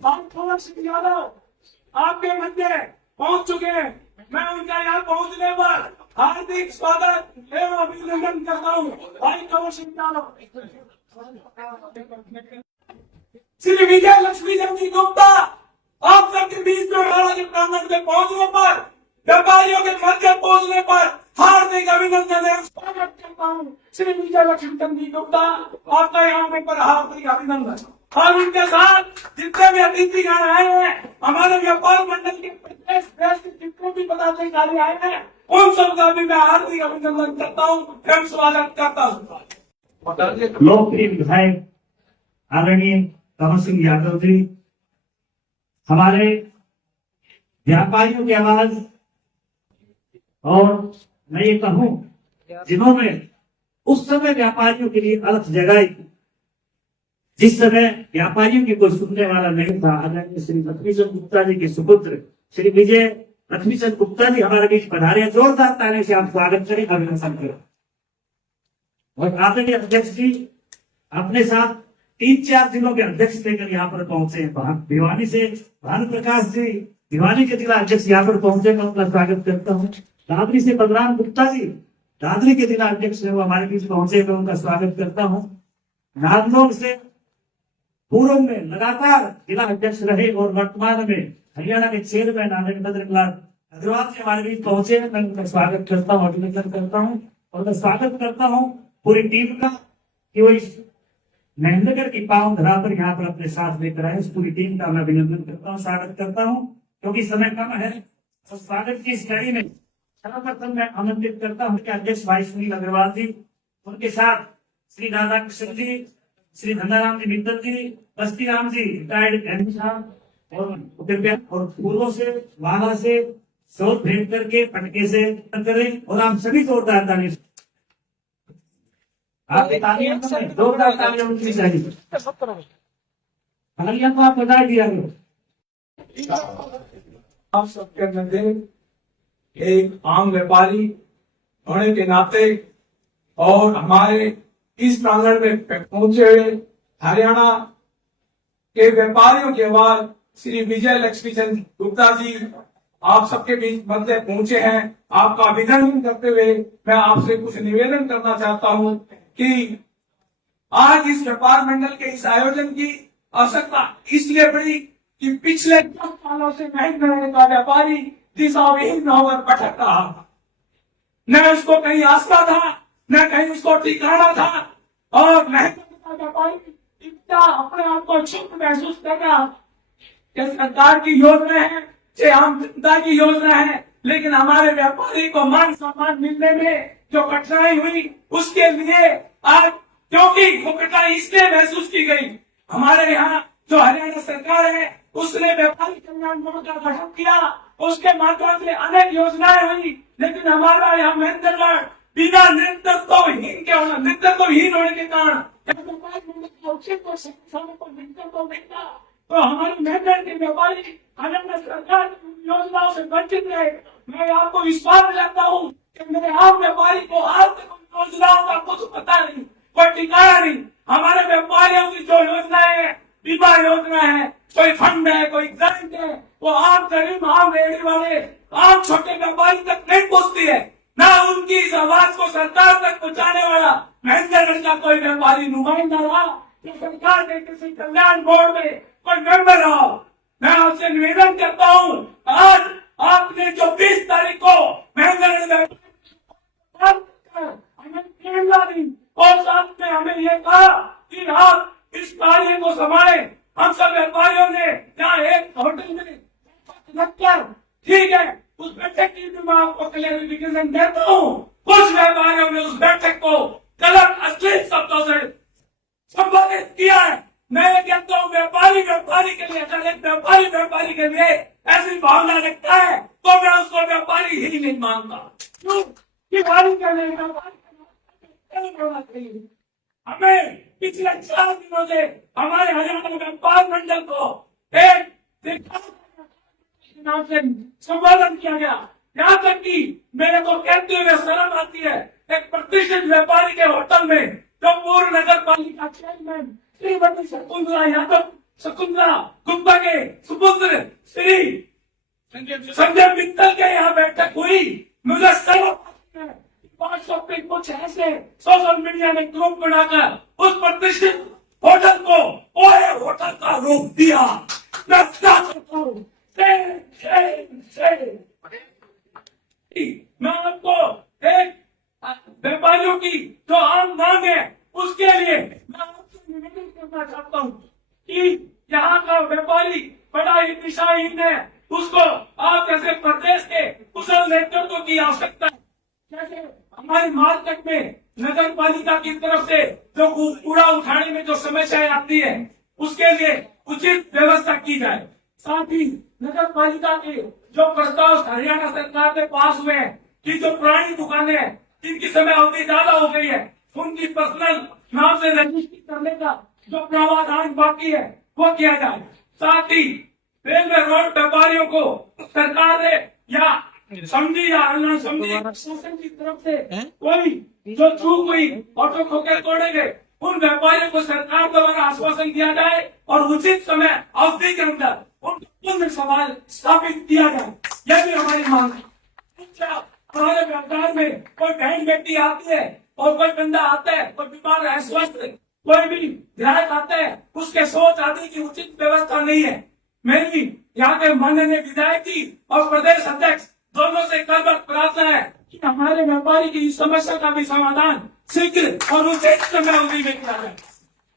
रामकुमार सिंह यादव आपके मंदिर पहुंच चुके हैं। मैं उनका यहाँ पहुंचने पर हार्दिक स्वागत एवं अभिनंदन करता हूँ। भाई कंवर सिंह यादव। श्री विजय लक्ष्मी चंद्र गुप्ता आप सबके बीच में राणा के प्रांगण में पहुंचने पर, व्यापारियों के मंदिर पहुंचने पर हार्दिक अभिनंदन एवं स्वागत करता हूँ। श्री विजय लक्ष्मी चंद्र गुप्ता आपका यहाँ पर हार्दिक अभिनंदन। और उनके साथ जितने भी अतिथिगण आए हैं, हमारे व्यापार मंडल के प्रदेश के जितने भी पदाधिकारी आए हैं, उन सबका भी मैं हार्दिक अभिनंदन करता हूँ एवं स्वागत करता हूँ। लोकप्रिय विधायक आदरणीय कंवर सिंह यादव जी, हमारे व्यापारियों की आवाज, और मैं ये कहूँ जिन्होंने उस समय व्यापारियों के लिए अलख जगाई, जिस समय व्यापारियों की कोई सुनने वाला नहीं था। आदरणीय श्री लक्ष्मीचंद गुप्ता जी के सुपुत्र श्री विजय लक्ष्मीचंद गुप्ता जी हमारे बीच पधारे। जोरदार ताली से आप स्वागत करें, अभिनंदन करें। और आदरणीय अध्यक्ष जी अपने साथ 3-4 जिलों के अध्यक्ष लेकर यहाँ पर पहुंचे। भिवानी से भानु प्रकाश जी, भिवानी के जिला अध्यक्ष यहाँ पर पहुंचे, मैं उनका स्वागत करता हूँ। दादरी से बलराम गुप्ता जी, दादरी के जिला अध्यक्ष है, वो हमारे बीच पहुंचे, मैं उनका स्वागत करता हूँ। नागलोक से पूर्व में लगातार जिला अध्यक्ष रहे और वर्तमान में हरियाणा के चेयरमैन आनंद अग्रवाल जी हमारे बीच पहुंचे, मैं उनका स्वागत करता हूँ, अभिनंदन करता हूँ। और मैं स्वागत करता हूँ पूरी टीम का कि वो इस महेंद्रगढ़ की पावन धरा पर यहाँ पर अपने साथ लेकर आए। इस पूरी टीम का मैं अभिनंदन करता हूँ, स्वागत करता हूँ। क्योंकि समय कम है तो स्वागत की इस कड़ी में सर्वप्रथम मैं आमंत्रित करता हूँ कि अध्यक्ष भाई सुनील अग्रवाल जी, उनके साथ श्री राधा कृष्ण जी, श्री धनाराम जी मित्तल जी, बस्ती राम जी रिटायर्ड एमपी साहब, और कृपया और फूलों से माला से सौत भेंट करके पटके से करें। और आप सभी जोरदार ताली, आप तालियां जोरदार तालियां उनकी चाहिए, तालियां को आप बजा दिया। आप सबके नजर एक आम व्यापारी होने के नाते और हमारे इस प्रांगण में पहुंचे हुए हरियाणा के व्यापारियों के बाद श्री विजय लक्ष्मी चंद्र गुप्ता जी आप सबके बीच मध्य पहुंचे हैं। आपका अभिनंदन करते हुए मैं आपसे कुछ निवेदन करना चाहता हूं कि आज इस व्यापार मंडल के इस आयोजन की आवश्यकता इसलिए पड़ी कि पिछले 10 सालों से महेंद्रगढ़ का व्यापारी दिशाविहीन होकर भटक रहा था। न उसको कहीं आस्था था, न कहीं उसको ठिकाना था, और महेंद्रगढ़ का व्यापारी इतना अपने आप को छुप महसूस कर रहा कि सरकार की योजना है, चाहे आम जनता की योजना है, लेकिन हमारे व्यापारी को मान सम्मान मिलने में जो कठिनाई हुई उसके लिए आज, क्योंकि वो कठिनाई इसलिए महसूस की गई, हमारे यहाँ जो हरियाणा सरकार है उसने व्यापारी कल्याण बोर्ड का गठन किया, उसके माध्यम से अनेक योजनाएं हुई, लेकिन हमारा यहाँ महेंद्रगढ़ बिना नेतृत्वहीन के होना, नेतृत्वहीन होने के कारण तो हमारे महेंद्रगढ़ के व्यापारी हरियाणा सरकार की योजनाओं से वंचित रहे। मैं आपको विश्वास दिलाता हूँ कि मेरे आम व्यापारी को आज तक योजनाओं का कुछ पता नहीं, कोई ठिकाना नहीं। हमारे व्यापारियों की जो योजनाएं है, बीमा योजना है, कोई फंड है, कोई ग्रांट है, वो आम गरीब, आम रेहड़ी वाले, आम छोटे व्यापारी तक नहीं पहुंचती है। ना उनकी इस आवाज को सरकार तक पहुंचाने वाला महेंद्रगढ़ का कोई व्यापारी नुमाइंदा रहा, जो सरकार के किसी कल्याण बोर्ड में कोई मेंबर रहा। मैं आपसे निवेदन करता हूँ, आज आपने जो 20 तारीख को महेंद्रगढ़ हमें प्रेरणा दी और साथ में हमें ये कहा कि आप इस कार्य को संभाले। हम सब व्यापारियों ने यहाँ एक होटल में रखकर, ठीक है, उस बैठक की भी मैं आपको क्लियरिफिकेशन देता हूँ। कुछ व्यापारियों ने उस बैठक को गलत अश्लील शब्दों से संबोधित किया है। मैं ये कहता हूँ व्यापारी के लिए, अगर एक व्यापारी के लिए ऐसी भावना रखता है तो मैं उसको व्यापारी ही नहीं मानता। क्यों? व्यापारी के लिए होना चाहिए। हमें पिछले 4 दिनों से हमारे हरियाणा व्यापार मंडल को एक नाम से संबोधन किया गया, यहाँ तक कि मेरे को कहते हुए शर्म आती है। एक प्रतिष्ठित व्यापारी के होटल में जो पूर्व नगर पालिका चेयरमैन श्रीमती शकुंतला गुप्ता के सुपुत्र श्री संजय मित्तल के यहाँ बैठक हुई। मुझे सर्व 500 पे कुछ ऐसे सोशल मीडिया ने ग्रुप बनाकर उस प्रतिष्ठित होटल को ओए होटल का रूप दिया। मैं क्या करता हूँ? मैं आपको एक व्यापारियों की जो आम मांग है उसके लिए मैं आपसे निवेदन करना चाहता हूँ कि यहाँ का व्यापारी बड़ा ही दिशाहीन है, उसको आप जैसे प्रदेश के कुशल नेतृत्व की आवश्यकता है। जैसे हमारी मार्केट में नगर पालिका की तरफ से जो कूड़ा उठाने में जो समस्याएं आती है उसके लिए उचित व्यवस्था की जाए। साथ ही नगर पालिका के जो प्रस्ताव हरियाणा सरकार के पास हुए हैं कि जो पुरानी दुकानें हैं जिनकी समय अवधि ज्यादा हो गई है उनकी पर्सनल नाम से रजिस्ट्री करने का जो प्रावधान बाकी है वो किया जाए। साथ ही रेलवे रोड व्यापारियों को सरकार ने या समझी या अन समझी शासन की तरफ से कोई जो चूक हुई ऑटो खोके तोड़े गए उन व्यापारियों को सरकार द्वारा आश्वासन दिया जाए और उचित समय अवधि के अंदर उनको पुनः सवाल स्थापित किया जाए। यह भी हमारी मांग है। हमारे व्यापार में कोई बहन बेटी आती है और कोई बंदा आता है, कोई बीमार है, स्वस्थ कोई भी ग्राहक आता है, उसके सोच आदि की उचित व्यवस्था नहीं है। मेरी यहाँ के माननीय विधायक जी और प्रदेश अध्यक्ष दोनों से कल प्रार्थना है कि हमारे व्यापारी की इस समस्या का भी समाधान शीघ्र और उचित समय अवधि में किया जाए।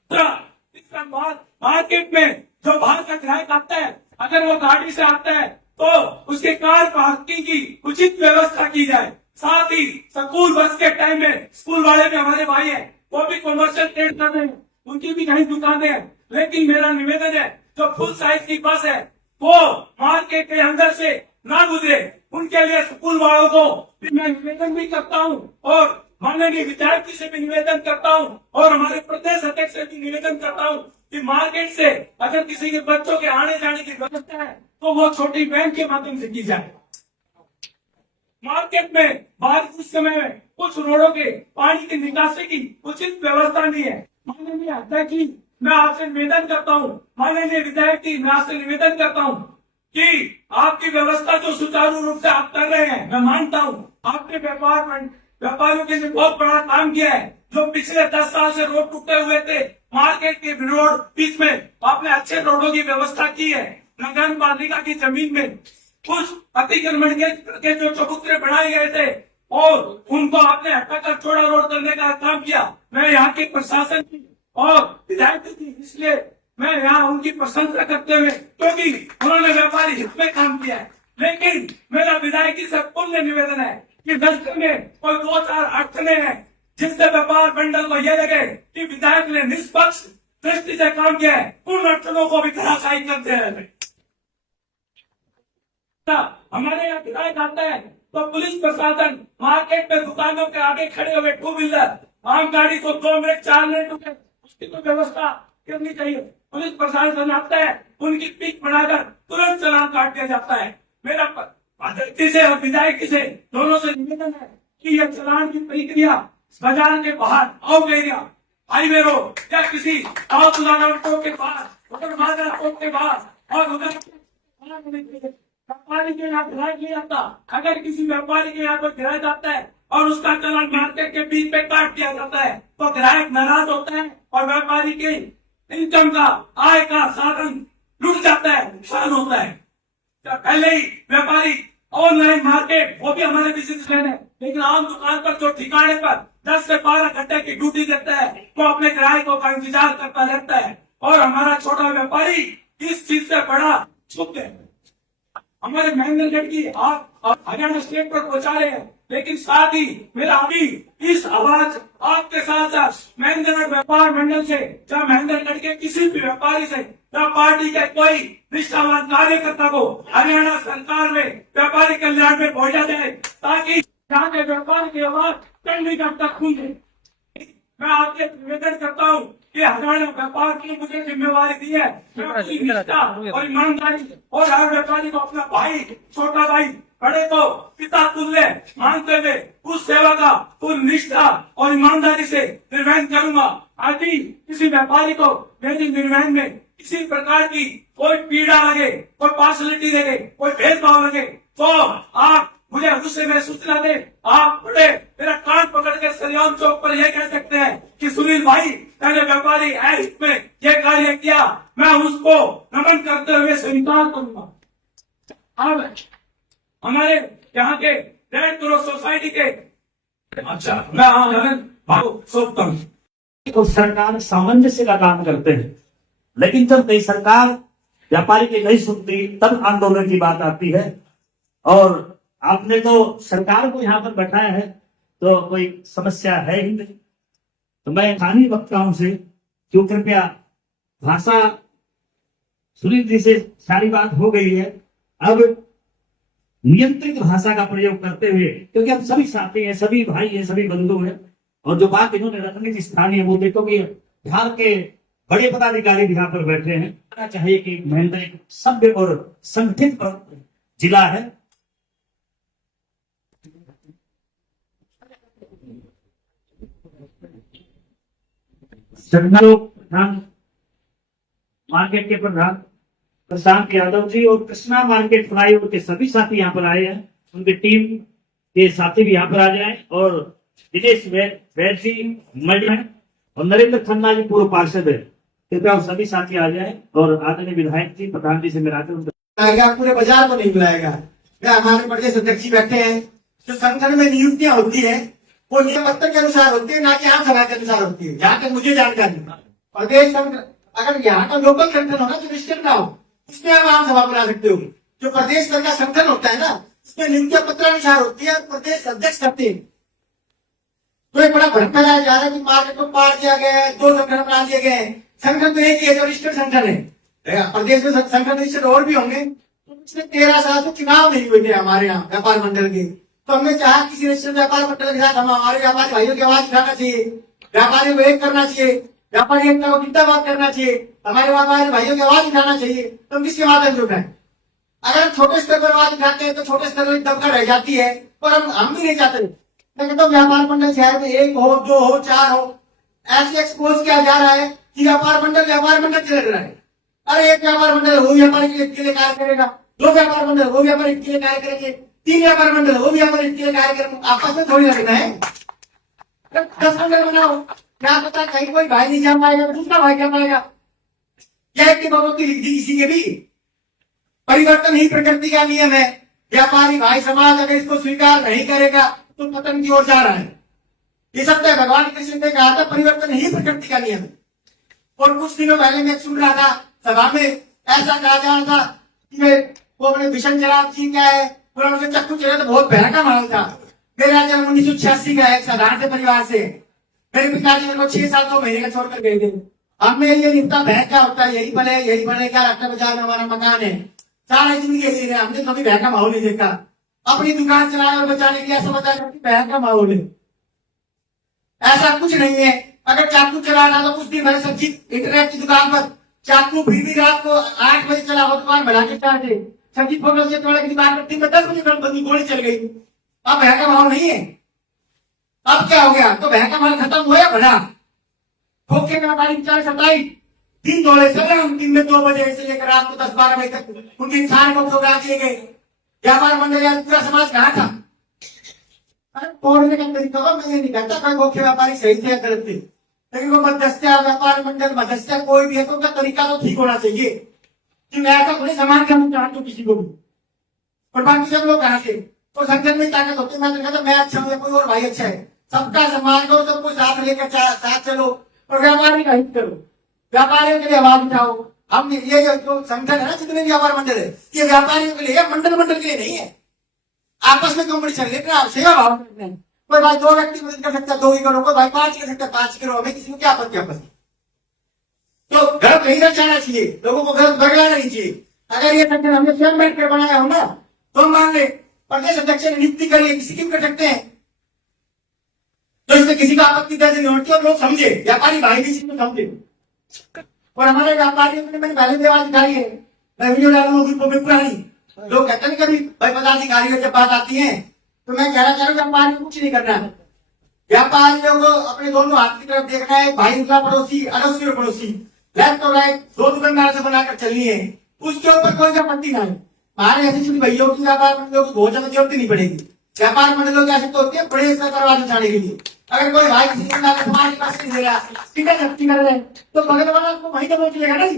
तीसरा बात, मार्केट में जो बाहर का ग्राहक आता है अगर वो गाड़ी से आता है तो उसके कार पार्किंग की उचित व्यवस्था की जाए। साथ ही स्कूल बस के टाइम में स्कूल वाले भी हमारे भाई हैं, वो भी कमर्शियल ट्रेड कर रहे हैं, उनकी भी कहीं दुकानें हैं, लेकिन मेरा निवेदन है जो फुल साइज की बस है वो मार्केट के अंदर से ना गुजरे। उनके लिए स्कूल वालों को भी मैं निवेदन भी करता हूँ और माननीय विधायक जी से भी निवेदन करता हूँ और हमारे प्रदेश अध्यक्ष से भी निवेदन करता हूँ कि मार्केट से अगर किसी के बच्चों के आने जाने की व्यवस्था है तो वो छोटी वैन के माध्यम से की जाए। मार्केट में बारिश के समय में कुछ रोडों के पानी की निकासी की उचित व्यवस्था नहीं है। माननीय अध्यक्ष जी मैं आपसे निवेदन करता हूँ, माननीय विधायक जी मैं आपसे निवेदन करता हूँ कि आपकी व्यवस्था जो सुचारू रूप से आप कर रहे हैं, मैं मानता हूँ आपने व्यापारियों के लिए बहुत बड़ा काम किया है। जो पिछले 10 साल से रोड टूटे हुए थे, मार्केट के रोड बीच में आपने अच्छे रोडों की व्यवस्था की है। नगर पालिका की जमीन में कुछ अतिक्रमण के जो चबूतरे बनाए गए थे और उनको आपने हटाकर चौड़ा रोड करने का काम किया। मैं यहाँ के प्रशासन की और विधायक की इसलिए मैं यहाँ उनकी प्रशंसा करते हुए, क्योंकि उन्होंने व्यापारी हित में काम किया है। लेकिन मेरा विधायक की से पुण्य निवेदन है कि दफ्तर में कोई 2-4 अड़चने हैं जिससे व्यापार मंडल को यह लगे कि विधायक ने निष्पक्ष दृष्टि से काम किया है, उन अड़चनों को भी धराशायी करते हैं। हमारे यहाँ विधायक आता है तो पुलिस प्रशासन मार्केट में दुकानों के आगे खड़े हुए 2 व्हीलर आम गाड़ी को 2 मिनट 4 मिनट रुके उसकी तो व्यवस्था करनी चाहिए। पुलिस प्रशासन आता है, उनकी पीठ बनाकर तुरंत चालान काट दिया जाता है। मेरा अध्यक्ष से और विधायक से दोनों से निवेदन है कि यह चालान की प्रक्रिया बाजार के बाहर आउट एरिया हाईवे रोड या किसी के पास के बाहर और व्यापारी के यहाँ गिराया नहीं आता। अगर किसी व्यापारी के यहाँ कोई गिराया जाता है और उसका चालान मार्केट के बीच में काट दिया जाता है तो ग्राहक नाराज होता है और व्यापारी के इनकम का आय का साधन लुट जाता है, नुकसान होता है। तो पहले ही व्यापारी ऑनलाइन मार्केट वो भी हमारे बिजनेसमैन है, लेकिन आम दुकान पर जो ठिकाने पर 10 से 12 घंटे की ड्यूटी देता है वो अपने ग्राहकों का इंतजार करता रहता है और हमारा छोटा व्यापारी इस चीज से बड़ा सुख है। हमारे महेंद्रगढ़ की आप हरियाणा स्टेट पर पहुंचा रहे हैं, लेकिन साथ ही मेरा अभी इस आवाज आपके साथ साथ महेंद्रगढ़ व्यापार मंडल से या महेंद्रगढ़ के किसी भी व्यापारी से या पार्टी के कोई निष्ठावान कार्यकर्ता को हरियाणा सरकार में व्यापारी कल्याण में पहुंचा जाए ताकि यहाँ के व्यापार की आवाज चंडीगढ़ तक गूंजे। मैं आपसे निवेदन करता हूँ कि हरियाणा व्यापार की मुझे जिम्मेवारी दी है, मैं अपनी निष्ठा और ईमानदारी और हर व्यापारी को अपना भाई, छोटा भाई, बड़े को पिता तुल्य मानते हुए उस सेवा का पूर्ण निष्ठा और ईमानदारी से निर्वहन करूंगा। आदि किसी व्यापारी को मेरी निर्वहन में किसी प्रकार की कोई पीड़ा लगे, कोई पार्शलिटी लगे, कोई भेदभाव लगे, तो आप मुझे उससे में सूचना दे। आप बड़े मेरा कान पकड़ के सरियाम चौक पर यह कह सकते हैं कि सुनील भाई मैंने व्यापारी एक्ट में यह कार्य किया, मैं उसको नमन करते हुए स्वीकार करूंगा। अब हमारे यहाँ के रेड क्रॉस सोसाइटी के अच्छा मैं सोचता हूँ तो सरकार सामंजस्य का काम करते हैं, लेकिन जब कई सरकार व्यापारी की नहीं सुनती तब आंदोलन की बात आती है। और आपने तो सरकार को यहाँ पर बैठाया है तो कोई समस्या है ही नहीं। तो मैं स्थानीय वक्ताओं से जो कृपया भाषा सुनील जी से सारी बात हो गई है, अब नियंत्रित भाषा का प्रयोग करते हुए, क्योंकि हम सभी साथी हैं, सभी भाई हैं, सभी बंधु हैं, और जो बात इन्होंने रखने की स्थानीय वो देखो कि बिहार के बड़े पदाधिकारी भी यहाँ पर बैठे हैं। कहना चाहिए कि महेंद्र एक सभ्य और संगठित जिला है। प्रधान मार्केट के प्रधान प्रशांत यादव जी और कृष्णा मार्केट फ्लाईओवर के सभी साथी यहाँ पर आए हैं, उनकी टीम के साथी भी यहाँ पर आ जाएं। और दिनेश वैद जी मल्टी और नरेंद्र खन्ना जी पूर्व पार्षद है, कृपया सभी साथी आ जाए। और आदरणीय विधायक जी प्रधान जी से मिलाकर पूरे बाजार को नहीं बुलाएगा। हमारे प्रदेश अध्यक्ष जी बैठे हैं, जो संगठन में नियुक्तियां होती है वो नियम पत्र के अनुसार होती है, ना कि आम सभा के अनुसार होती है। जहाँ तक मुझे जानकारी, प्रदेश संगठन अगर यहाँ का लोकल संगठन होगा तो निश्चित ना हो, इसमें आप आम सभा बना सकते हो। जो प्रदेश स्तर का संगठन होता है ना, इसमें नियुक्तियां पत्र अनुसार होती है, प्रदेश अध्यक्ष करते हैं। तो एक बड़ा भ्रम फैलाया जा रहा है कि मार्केट को पार किया गया है, 2 संगठन बना दिए गए हैं। संगठन तो एक ही है जो रजिस्टर्ड संगठन है। प्रदेश में संगठन रजिस्टर्ड और भी होंगे। तो पिछले 13 साल से चुनाव नहीं हुए थे हमारे यहाँ व्यापार मंडल के, तो हमने चाहा किसी रजिस्टर्ड व्यापार मंडल के साथ हम हमारे व्यापारी भाइयों की आवाज उठाना चाहिए, व्यापारियों को एक करना चाहिए, व्यापारी एकता को जिंदाबाद करना चाहिए, हमारे व्यापारी भाइयों की आवाज उठाना चाहिए। तो हम किसके माध्यम से उठाएं? अगर छोटे स्तर पर आवाज उठाते हैं तो छोटे स्तर पर दबका रह जाती है, और हम भी नहीं चाहते। मैं कहता हूँ व्यापार मंडल शहर में 1 हो, 2 हो, 4 हो, ऐसे एक्सपोज किया जा रहा है कि व्यापार मंडल चल रहा है। अरे एक व्यापार मंडल वो व्यापारी के लिए कार्य करेगा, 2 व्यापार मंडल वो व्यापारी के लिए कार्य करेंगे, 3 व्यापार मंडल वो व्यापारी के लिए कार्य करेंगे। आपस में थोड़ी लगना है। 10 मंडल बनाओ, क्या पता कहीं कोई भाई नहीं जा पाएगा तो दूसरा भाई जा पाएगा। यह एक लिख दी किसी के भी। परिवर्तन ही प्रकृति का नियम है। व्यापारी भाई समाज अगर इसको स्वीकार नहीं करेगा तो पतन की ओर जा रहा है। ये सत्य है। भगवान कृष्ण ने कहा था परिवर्तन ही प्रकृति का नियम है। और कुछ दिनों पहले मैं सुन रहा था सभा में, ऐसा कहा जा रहा था कि वो अपने भीषण जलाब जी क्या है, उन्होंने चक्कू चला तो बहुत भयानक माहौल था। मेरा जन्म 1986 का है, एक साधारण से परिवार से। मेरे पिताजी मेरे को 6 साल 2 महीने का छोड़कर गए थे। अब मैं ये निपटा भय क्या होता है, यही बने क्या रखा बाजार में हमारा मकान है, सारा जिंदगी यही रहे। हमने कभी भय का माहौल नहीं देखा। अपनी दुकान चलाने और बचाने के लिए ऐसा बता भय का माहौल है, ऐसा कुछ नहीं है। अगर चाकू चलाना तो कुछ दिन मैंने सब्जी इंटरनेट की दुकान पर चाकू फिर भी रात को 8 बजे चला वो दुकान बढ़ा के स्टार्ट है। सब्जी फोटो से तोड़े की दुकान पर 3 बजे 10 बजे बंदी गोली चल गई। अब भय का माहौल नहीं है। अब क्या हो गया? तो भय का माहौल खत्म हुआ बना खोखे का तारीख 27 दिन दौड़े सर दिन में 2 बजे से लेकर रात को 10-12 बजे तक उनके इंसान को प्रोग्राम दिए गए। व्यापार मंडल या पूरा समाज कहाँ था? तोड़ने का तरीका मैं ये नहीं कहता कोई खोखे व्यापारी सही थे या गलत थे, लेकिन वो मध्यस्थता व्यापार मंडल मध्यस्थता कोई भी है तो उनका तरीका तो ठीक होना चाहिए कि मैं ऐसा थोड़ी सामान करना चाहता हूँ किसी को भी। और बाकी सब लोग कहाँ से? तो संगठन में ताकत होती है। मैं तो कहता मैं अच्छा हूँ या कोई और भाई अच्छा है, सबका सम्मान करो, सबको साथ लेकर साथ चलो और व्यापारी का हित करो, व्यापारियों के लिए आवाज उठाओ। हम ये जो संगठन है ना, जितने व्यापार मंडल है, ये व्यापारियों के लिए मंडल के लिए नहीं है। आपस में कंपटीशन लेकर आप सेवा भाव करते हैं। कोई भाई 2 व्यक्ति मदद कर सकता है 2 ही करो, कोई भाई 5 कर सकता है 5 करो, हमें किसी को क्या आपत्ति आपस। तो घर नहीं रचाना चाहिए, लोगों को घर बदलाना नहीं चाहिए। अगर ये संगठन हमने स्वयं बैठकर बनाया हो ना तो हम मान ले प्रदेश अध्यक्ष ने नियुक्ति करिए, किसी की भी कर सकते हैं, तो इसमें किसी का आपत्ति दर्ज नहीं होती और लोग समझे, व्यापारी भाई भी चीज समझे। और हमारे व्यापारियों ने मैंने पहले भी आवाज उठाई है, मैं वीडियो डालूंगा पुरानी। लोग कहते हैं कभी भाई पदाधिकारियों जब बात आती है तो मैं कहना चाह रहा हूँ व्यापारियों को कुछ नहीं करना है। व्यापारियों को अपने दोनों हाथ की तरफ देखना है, भाई दूसरा पड़ोसी, अड़ोसी और पड़ोसी। लेफ्ट और राइट दो दुकानदार से बनाकर चलनी है, उसके ऊपर कोई आपत्ति ना है। हमारे ऐसे छोटे भैया की व्यापार मंडलों को बहुत ज्यादा जरूरत नहीं पड़ेगी। व्यापार मंडलों की आवश्यकता होती है बड़े स्तर पर आवाज उठाने के लिए। अगर कोई भाई किसी दुकानदार को समाज के पास नहीं दे रहा, टिकट जब्ती कर रहे हैं, तो बगल वाला उसको वहीं तक पहुंच लेगा नहीं,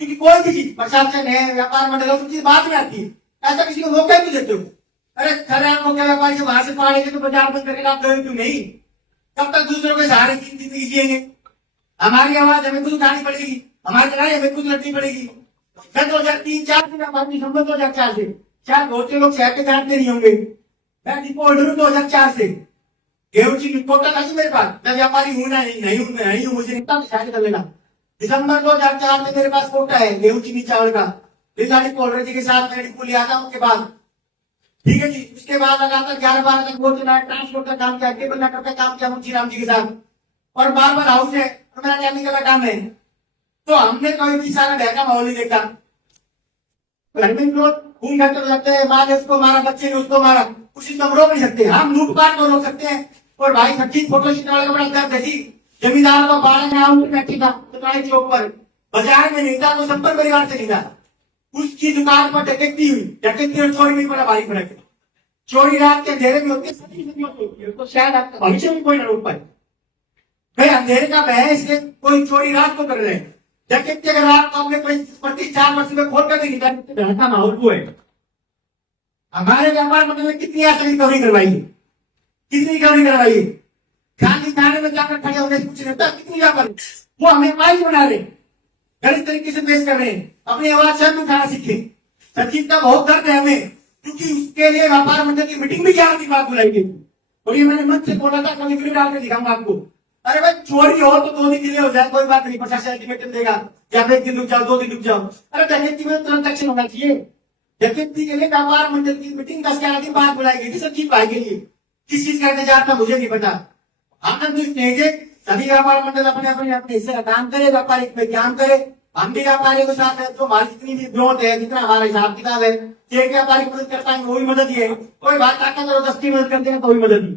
क्योंकि कोई भी चीज प्रशासन है, व्यापार मंडल है, चीज बात में आती है। ऐसा किसी को मौका ही नहीं देते हो। अरे खरे मौका व्यापारी से वहां से पाड़ेंगे तो बाजार बंद करेगा, आप क्यों नहीं? कब तक दूसरों के सहारे की जिंदगी जिएंगे? हमारी आवाज हमें खुद उठानी पड़ेगी, हमारी लड़ाई हमें खुद लड़नी पड़ेगी। मैं 2003-4 से व्यापारी दिसंबर 2004 से, शायद बहुत से लोग शहर के जानते नहीं होंगे, मैं डिपो होल्डर हूँ 2004 से। गेहूं की रिपोर्टर था मेरे पास, मैं व्यापारी हूँ नहीं हूँ, मुझे नहीं शायद कर लेना। दिसंबर 2004 में मेरे पास कोटा है गेहूं चीनी चावल का, रिजाली पोल्डर जी के साथ मैं डिपो लिया था। उसके बाद ठीक है जी, उसके बाद लगातार 11-12 तक वो चला, ट्रांसपोर्ट का काम किया, केबल नेटवर्क का काम किया मुंशी राम जी के साथ, और बार हाउस है और मेरा केमिकल का काम है। तो हमने कोई भी सारा बहका माहौल नहीं देखा। घर में लोग खून खर्च हो जाते हैं, माँ ने उसको मारा, बच्चे ने उसको मारा, उसी को हम रोक नहीं सकते। हम लूटपाट को रोक सकते हैं। और भाई सच्ची फोटो खींचने वाले का बड़ा दर्द है जी। जमींदार को बारह में आउट बैठी था दुकान के ऊपर, बाजार में नहीं था, वो संपर्क परिवार से नहीं था, उसकी दुकान पर डकैती हुई, डकैती और चोरी में बड़ा भारी फर्क है। चोरी रात के अंधेरे में होती है, सभी होती है, तो शायद आपका भविष्य में कोई न रोक पाए। भाई अंधेरे का भय है, इसलिए कोई चोरी रात को कर रहे हैं। डकैती अगर रात को अपने प्रति 4 वर्ष में खोल कर नहीं का माहौल वो है। हमारे व्यापार मंडल में कितनी आखिरी रिकवरी करवाई है, कितनी रिकवरी करवाई है? खाली थाने में जाकर खड़े होने से कुछ नहीं होता। कितनी व्यापार वो हमें माइक बना रहे, गलत तरीके से पेश कर रहे हैं, अपनी आवाज स्वयं उठाना सीखे। सचिव का बहुत दर्द है हमें, क्योंकि उसके लिए व्यापार मंडल की मीटिंग में 11 की बात बुलाई गई। और ये मैंने मंच से बोला था, कभी वीडियो डाल के दिखाऊंगा आपको। अरे भाई चोरी हो तो 2 दिन के लिए हो जाए, कोई बात नहीं, प्रशासन अल्टीमेटम देगा, या 1 दिन रुक जाओ, 2 दिन रुक जाओ। अरे डकैती में तुरंत एक्शन होना चाहिए। डकैती के लिए व्यापार मंडल की मीटिंग 10-11 दिन बाद बुलाई गई थी सचिव भाई के लिए। किस चीज का इंतजार था मुझे नहीं पता। हमने कुछ नहीं थे, सभी व्यापार मंडल अपने अपने हिस्से का काम करे, व्यापारिक में काम करे। हम भी व्यापारियों के साथ है, तो हमारी जितनी भी ग्रोथ है, जितना हमारा हिसाब किताब है, एक व्यापारी मदद करता है वो भी मदद ही है। कोई बात ताकत और दस्ती मदद करते हैं तो भी मदद ही।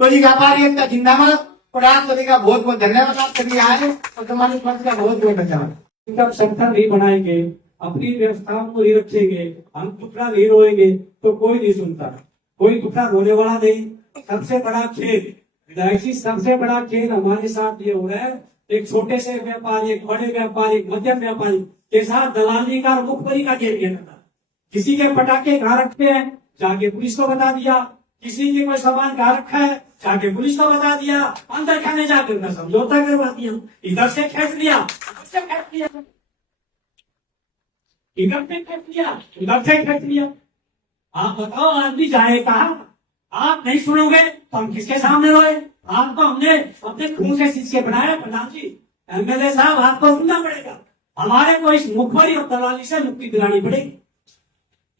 तो जी व्यापारी एकता जिंदाबाद। और आप सभी का बहुत बहुत धन्यवाद, आप सभी आए और तुम्हारे मंच का बहुत बहुत धन्यवाद। जब संगठन नहीं बनाएंगे, अपनी व्यवस्थाओं को नहीं रखेंगे, हम टुकड़ा नहीं रोएंगे तो कोई नहीं सुनता, कोई टुकड़ा रोने वाला नहीं। सबसे बड़ा खेल विधायक, सबसे बड़ा खेल हमारे साथ ये हो रहा है। एक छोटे से व्यापारी, एक बड़े व्यापारी, मध्यम व्यापारी के साथ दलाली का मुखबरी का खेल खेलना। किसी के पटाखे कहाँ रखते हैं जाके पुलिस को बता दिया, किसी ने कोई सामान कहाँ रखा है जाके पुलिस को बता दिया, अंदर खाने जाकर उनका समझौता करवा दिया, इधर से खेच लिया, उधर से खेच लिया, इधर से खेच लिया, उधर से खेच लिया। आप बताओ आदमी जाए कहाँ? आप नहीं सुनोगे तो हम किसके सामने रोए? आपको हमने अपने खून से सींच के बनाया प्रधान जी, एमएलए साहब, आपको सुनना पड़ेगा। हमारे को इस मुखबरी और दलाली से मुक्ति दिलानी पड़ेगी।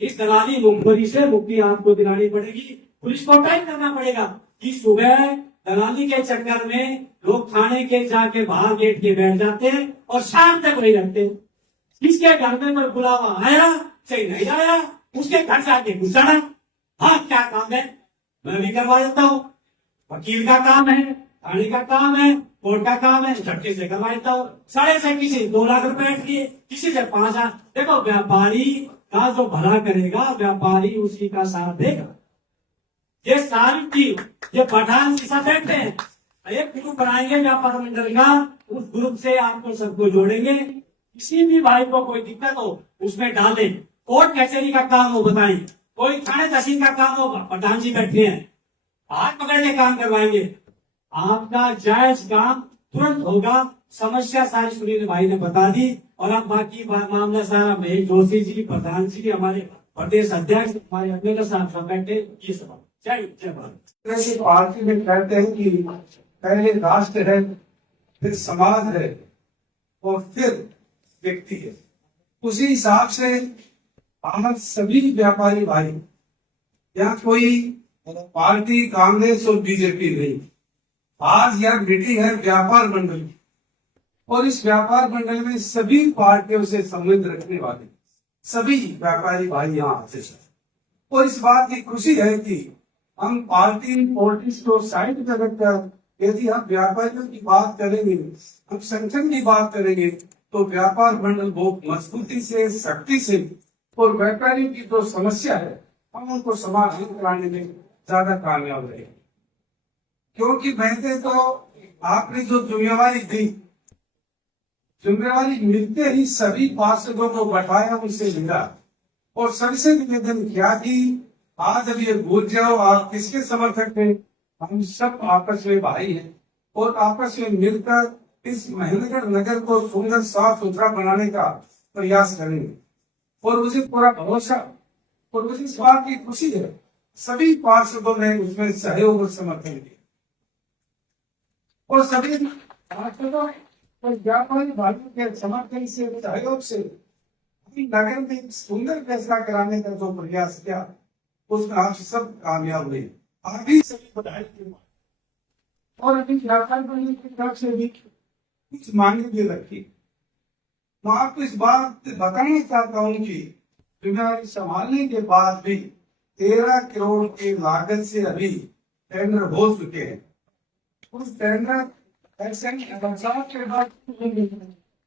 इस दलाली मुखबरी से मुक्ति आपको दिलानी पड़ेगी। पुलिस को टाइम करना पड़ेगा कि सुबह दलाली के चक्कर में लोग थाने के जाके बाहर गेट के बैठ जाते हैं और शाम तक वही रहते हैं। किसके घर में कोई बुलावा आया चाहे नहीं आया, उसके घर जाके घुसना। हाँ, क्या काम है मैं भी करवा देता हूँ। वकील का काम है, थाने का काम है, कोर्ट का काम है, झटके से करवा देता हूँ। साढ़े से किसी 2 लाख रुपए लिए, किसी से 5 लाख। देखो व्यापारी का जो भला करेगा, व्यापारी उसी का साथ देगा। ये सारी चीज ये पठान के साथ बैठते हैं, एक ग्रुप बनाएंगे व्यापार मंडल का, उस ग्रुप से आपको सबको जोड़ेंगे। किसी भी भाई को कोई दिक्कत हो उसमें डालें, कोर्ट कचहरी का काम हो बताएं, कोई थाने तहसील का काम हो, प्रधान जी बैठे हैं, हाथ पकड़ के काम करवाएंगे। आपका जायज काम तुरंत होगा। समस्या सारी सुनील भाई ने बता दी, और अब बाकी मामला सारा महेश जोशी जी, प्रधान जी, हमारे प्रदेश अध्यक्ष, हमारे एमएलए साहब सब बैठे। ये सब जय भारत। पार्टी में कहते हैं कि पहले राष्ट्र है, फिर समाज है और फिर व्यक्ति है। उसी हिसाब से आज सभी व्यापारी भाई, या कोई पार्टी कांग्रेस और बीजेपी नहीं, आज यह मीटिंग है व्यापार मंडल की, और इस व्यापार मंडल में सभी पार्टियों से संबंध रखने वाले सभी व्यापारी भाई यहाँ आते हैं। और इस बात की खुशी है कि हम पार्टी पॉलिटिक्स को साइड में रखकर यदि हम व्यापारियों की बात करेंगे, हम संगठन की बात करेंगे, तो व्यापार मंडल बहुत मजबूती से, शक्ति से और व्यापारियों की जो समस्या है हम उनको समाधान कराने में ज्यादा कामयाब रहे। क्योंकि मैंने तो आपने जो जिम्मेवारी दी, जिम्मेवारी मिलते ही सभी पार्षदों को बैठाया, उनसे मिला और सबसे निवेदन किया कि आज अब ये भूल जाओ आप किसके समर्थक थे, हम सब आपस में भाई हैं और आपस में मिलकर इस महेंद्रगढ़ नगर को सुंदर साफ सुथरा बनाने का प्रयास करेंगे। और मुझे पूरा भरोसा और मुझे इस बात की खुशी है, सभी पार्षदों ने उसमें सहयोग और समर्थन किया और सभी पार्षदों और व्यापारी भाइयों के समर्थन से, सहयोग से नगर में एक सुंदर फैसला कराने का जो प्रयास किया उसमें आप सब कामयाब हुए। अभी सभी बधाई और अभी व्यापार मंडल की तरफ से भी कुछ मांगे भी रखी। मैं आपको इस बात बताना चाहता हूँ कि जिम्मेदारी संभालने के बाद भी 13 करोड़ की लागत से अभी टेंडर हो चुके हैं। उस टेंडर के बाद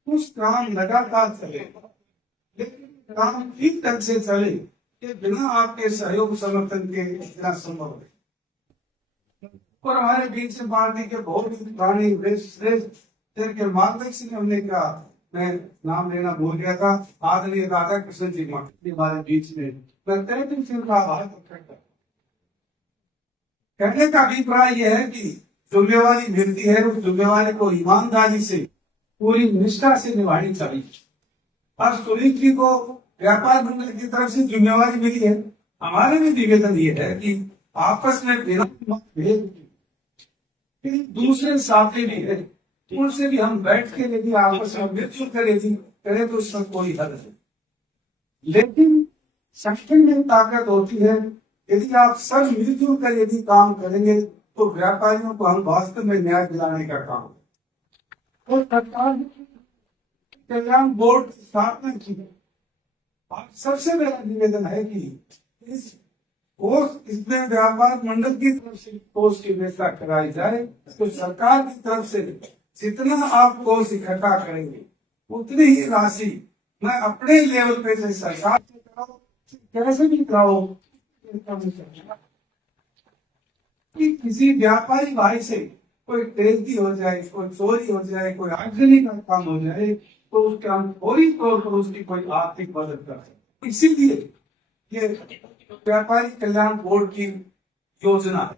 कुछ काम लगातार चले, लेकिन काम ठीक ढंग से चले कि बिना आपके सहयोग समर्थन के इतना संभव है। और हमारे बीच से पार्टी के बहुत ही पुराने श्रेष्ठ के मार्गदर्शन हमने कहा, मैं नाम लेना भूल गया था, आदरणीय राधा कृष्ण जी हमारे बीच में, मैं तय दिन से उनका आभार करता हूं। कहने का अभिप्राय यह है कि जिम्मेवारी मिलती है, उस जिम्मेवारी को ईमानदारी से, पूरी निष्ठा से निभानी चाहिए। और सुनील जी को व्यापार मंडल की तरफ से जिम्मेवारी मिली है, हमारे में निवेदन ये है कि आपस में भेद दूसरे साथी भी है, उनसे भी हम बैठ के यदि आपस में मिलजुल कर यदि करें तो इसका कोई हल नहीं। लेकिन संगठन में ताकत होती है, यदि आप सब मिलजुल कर यदि काम करेंगे तो व्यापारियों को हम वास्तव में न्याय दिलाने का काम और सरकार कल्याण बोर्ड की स्थापना की। सबसे मेरा निवेदन है कि इस कोर्स इसमें व्यापार मंडल की तरफ से कोर्स की व्यवस्था कराई जाए, तो सरकार की तरफ से जितना आप कोर्स इकट्ठा करेंगे उतनी ही राशि मैं अपने लेवल पे से सरकार से कराओ, कैसे भी कराओ, कि किसी व्यापारी भाई से कोई तेजी हो जाए, कोई चोरी हो जाए, कोई आगजनी का काम हो जाए, तो उसके हम फौरी तौर पर उसकी कोई आर्थिक मदद कर सकते। इसीलिए ये व्यापारी कल्याण बोर्ड की योजना है।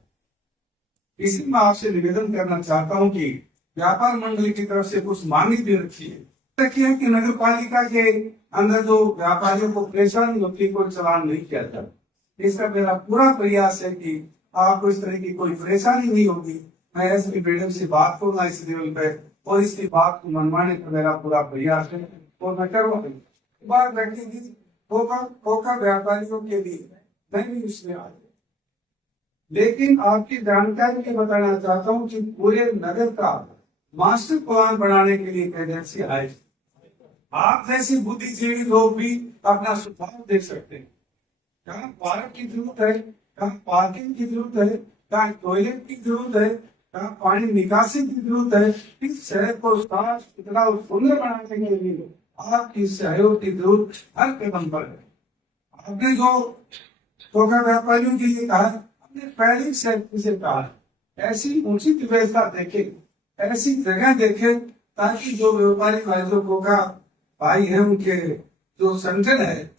इसी में आपसे निवेदन करना चाहता हूं कि व्यापार मंडल की तरफ से कुछ मांगे भी रखी है कि नगर पालिका के अंदर जो व्यापारियों को परेशानी होती है, कोई चलान नहीं किया जाता। इसका मेरा पूरा प्रयास है कि आपको इस तरह की कोई परेशानी नहीं होगी। मैं एसपी मैडम से बात करूंगा इस लेवल पे और इसकी बात को मनवाने का मेरा पूरा प्रयास है और मैं करूँगा। बात रखेगी होगा व्यापारियों के लिए मैं भी उसमें आ गया, लेकिन आपकी जानकारी के बताना चाहता हूँ कि पूरे नगर का मास्टर प्लान बनाने के लिए एक एजेंसी आए। आप जैसे बुद्धिजीवी लोग भी अपना सुझाव दे सकते हैं। कहाँ पार्क की जरूरत है, कहाँ पार्किंग की जरूरत है, कहाँ टॉयलेट की जरूरत है, कहाँ पानी निकासी की जरूरत है। इस शहर को साफ सुथरा और सुंदर बनाने के लिए आपकी सहयोग की जरूरत हर कदम पर है। आपने जो धोखा व्यापारियों के लिए कहा, हमने पहले से कहा ऐसी उचित व्यवस्था देखे, ऐसी जगह देखे ताकि जो व्यापारी भाइयों को का भाई है उनके जो संगठन है,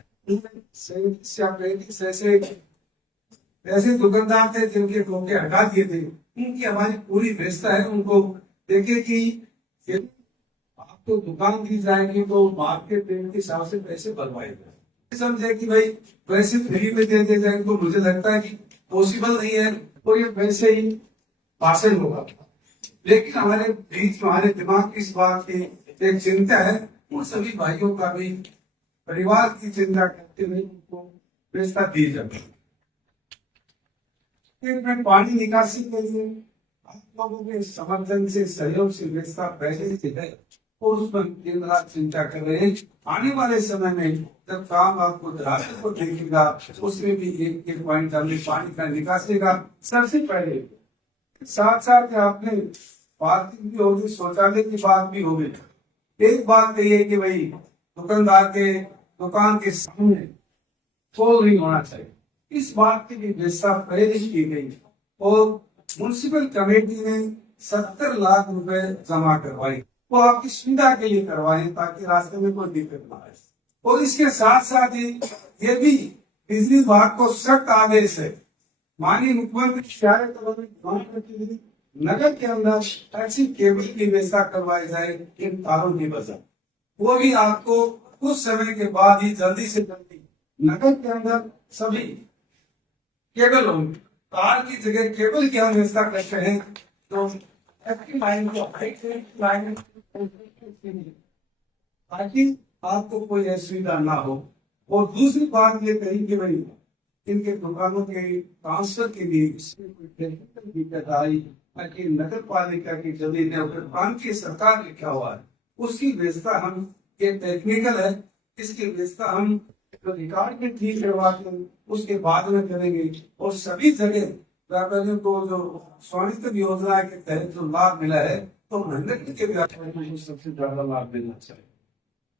ऐसे दुकानदार थे जिनके धोखे हटा दिए थे, उनकी हमारी पूरी व्यवस्था है। उनको देखे कि आपको दुकान दी जाएगी तो मार्केट रेट के हिसाब से पैसे बनवाएगा। समझे कि भाई पैसे फ्री में दे जाएंगे तो मुझे लगता है कि पॉसिबल नहीं है, तो ये वैसे ही पासन होगा। लेकिन हमारे बीच हमारे दिमाग की इस बात की एक चिंता है, उन सभी भाइयों का भी परिवार की चिंता करते हुए उनको व्यवस्था दी जाए। पानी निकासी के लिए आप लोगों के समर्थन से, सहयोग से व्यवस्था पहले से है और उस पर दिन रात चिंता कर रहे हैं। आने वाले समय में जब काम आपको राशि को देखेगा, उसमें भी एक पॉइंट हमने पानी का निकासी का सबसे पहले साथ साथ आपने पार्किंग भी होगी, शौचालय की बात भी होगी। एक बात तो ये कि भाई दुकानदार के दुकान के सामने पोल नहीं होना चाहिए, इस बात की भी व्यवस्था पहले ही की गई और म्युनिसिपल कमेटी ने 70 लाख रुपए जमा करवाई। वो आपकी सुविधा के लिए करवाए ताकि रास्ते में कोई दिक्कत ना आए। और इसके साथ साथ ही ये भी बिजली विभाग को सख्त आदेश है, माननीय मुख्यमंत्री नगर के अंदर ऐसी केबल की व्यवस्था करवाई जाए इन तारों की वजह, वो भी आपको कुछ समय के बाद ही जल्दी से जल्दी नगर के अंदर सभी केबल होंगे। तार की जगह केबल की हम व्यवस्था करते हैं तो एक्टिव लाइन को लाइन ताकि आपको कोई असुविधा ना हो। और दूसरी बात ये कही कि भाई इनके दुकानों के ट्रांसफर के लिए कोई टेक्निकल दिक्कत आई ताकि नगर पालिका की जमीन है प्रांतीय सरकार लिखा हुआ है, उसकी व्यवस्था हम ये टेक्निकल है, इसकी व्यवस्था हम रिकॉर्ड में ठीक करवा के उसके बाद में करेंगे। और सभी जगह व्यापारियों को जो स्वामित्व योजना के तहत जो लाभ मिला है तो नगर के व्यापारियों को सबसे ज्यादा लाभ मिलना चाहिए।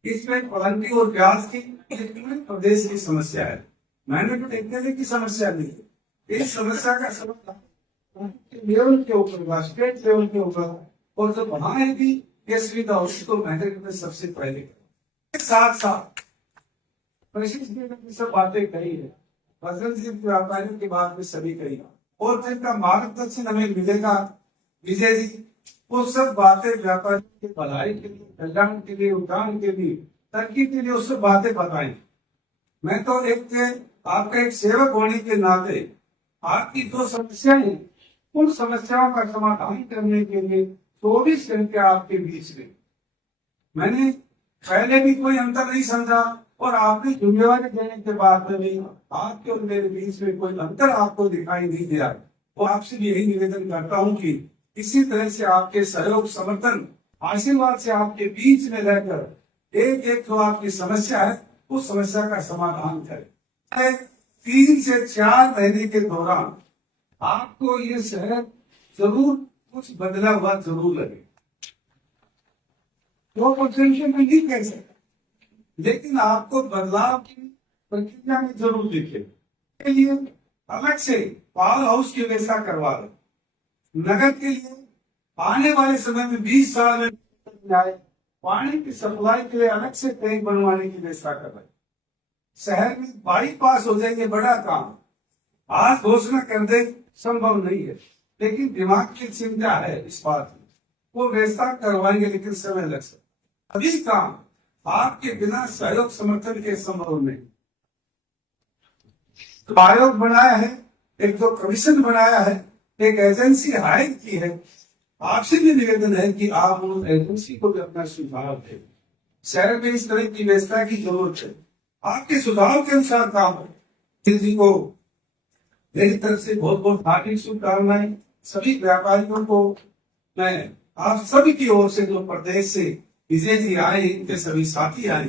इसमें पलंटी और ब्याज की प्रदेश की समस्या है, मैंने तो टेक्निकल की समस्या नहीं है। इस समस्या का समाधान लेवल के ऊपर, स्टेट लेवल के ऊपर, और जब वहां है भी ये सुविधा उसको मैंने सबसे पहले साथ साथ सब बातें कही है, फसल जी व्यापारियों की बात में सभी कही और जिनका मार्गदर्शन हमें मिलेगा विजय जी, वो सब बातें व्यापारियों की भलाई के लिए, कल्याण के लिए, उद्यान के लिए, तरक्की के लिए, वो सब बातें बताएं। मैं तो आपका एक सेवक होने के नाते आपकी जो समस्याएं उन समस्याओं का समाधान करने के लिए 24 घंटे आपके बीच में, मैंने पहले भी कोई अंतर नहीं समझा और आपने जिम्मेवारी देने के बाद में भी आपके और मेरे बीच में कोई अंतर आपको दिखाई नहीं दिया। तो आपसे भी यही निवेदन करता हूं कि इसी तरह से आपके सहयोग, समर्थन, आशीर्वाद से आपके बीच में रहकर एक एक जो आपकी समस्या है उस समस्या का समाधान करें। 3 से 4 महीने के दौरान आपको ये शहर जरूर कुछ बदला हुआ जरूर लगे, वो पोटेंशियल में नहीं कह सकते, लेकिन आपको बदलाव की प्रक्रिया में जरूर दिखे। के लिए अलग से पावर हाउस की व्यवस्था करवा दो। नगर के लिए आने वाले समय में 20 साल में आए पानी की सप्लाई के लिए अलग से टैंक बनवाने की व्यवस्था कर रहे। शहर में बाईपास हो जाएंगे, बड़ा काम आज घोषणा कर दे संभव नहीं है, लेकिन दिमाग की चिंता है इस बात में, वो व्यवस्था करवाएंगे लेकिन समय लग सकता। अभी काम आपके बिना सहयोग समर्थन के संभव नहीं। तो आयोग बनाया है, एक तो कमीशन बनाया है, एक एजेंसी हायर की है। आपसे भी निवेदन है कि आप उन एजेंसी को भी अपना सुझाव दें। शहर में इस तरह की व्यवस्था की जरूरत है, आपके सुझाव के अनुसार काम है। जी को मेरी तरफ से बहुत बहुत हार्दिक शुभकामनाएं। सभी व्यापारियों को मैं आप सभी की ओर से, जो प्रदेश से विजय जी आए, इनके सभी साथी आए,